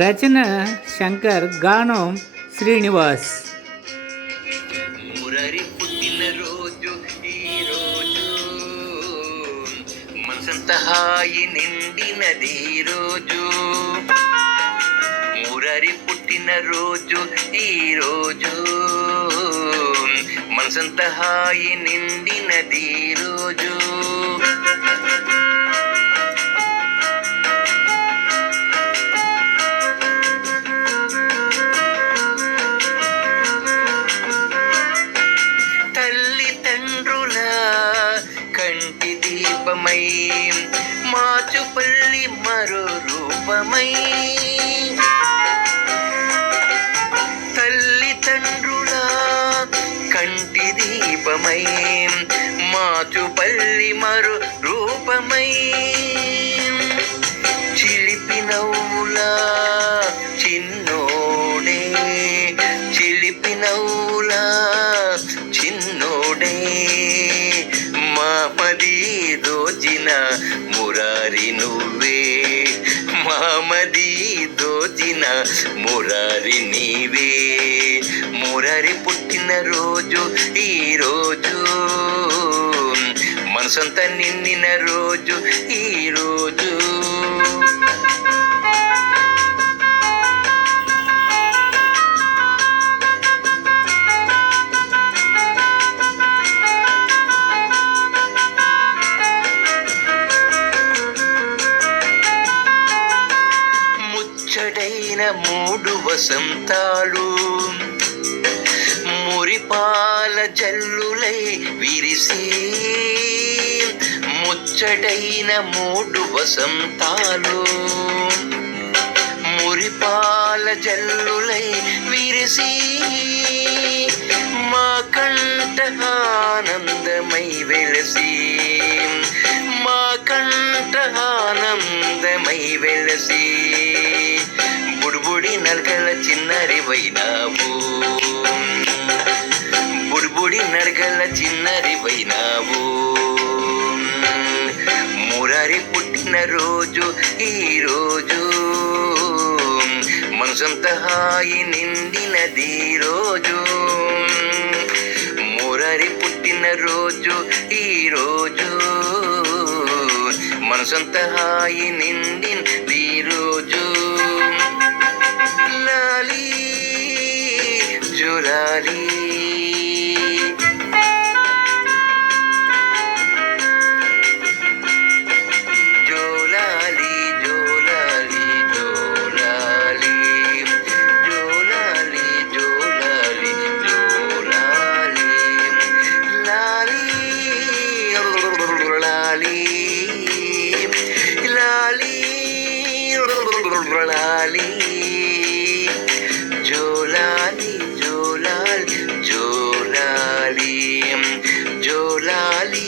రచన శంకర్, గానం శ్రీనివాస్. మురారి పుట్టినరోజు ఈరోజు, మనసంత హాయి నిండినది ఈరోజు. మురారి పుట్టినరోజు ఈరోజు, మనసంత హాయి నిండినది ఈరోజు. కంటి దీపమై మాచుపల్లి మరో రూపమై, తల్లిదండ్రుల కంటి దీపమై మాచుపల్లి మరో రూపమై, చిలిపి నవ్వుల చిన్నోడే, చిలిపి నవ్వుల చిన్నోడే, మామది దోచిన మురారి నువ్వే, మామది దోచిన మురారి నీవే. మురారి పుట్టినరోజు ఈరోజు, మనసంత నిండిన రోజు ఈరోజు. ముచ్చటైన 3 వసంతాలు మురిపాల జల్లులై విరిసి, ముచ్చటైన 3 వసంతాలు మురిపాల జల్లులై విరిసి, మా కంట ఆనందమై వెలసి, మా కంట ఆనందమై వెలసి, బుడిబుడి నడకల చిన్నరివైనావు, బుడిబుడి నడకల చిన్నరివైనావు. మురారి పుట్టినరోజు ఈరోజు, మనసంత హాయి నిండినది రోజు. మురారి పుట్టినరోజు ఈరోజు, మనసంత హాయి నిండినది రోజు. లాలి జోలాలి, జోలాలి జోలాలి జోలాలి, జోలాలి జోలాలి జోలాలి, లాలి లాలి లాలి లాలి, జోలాలి జోలాలి జోలాలి, జోలాలి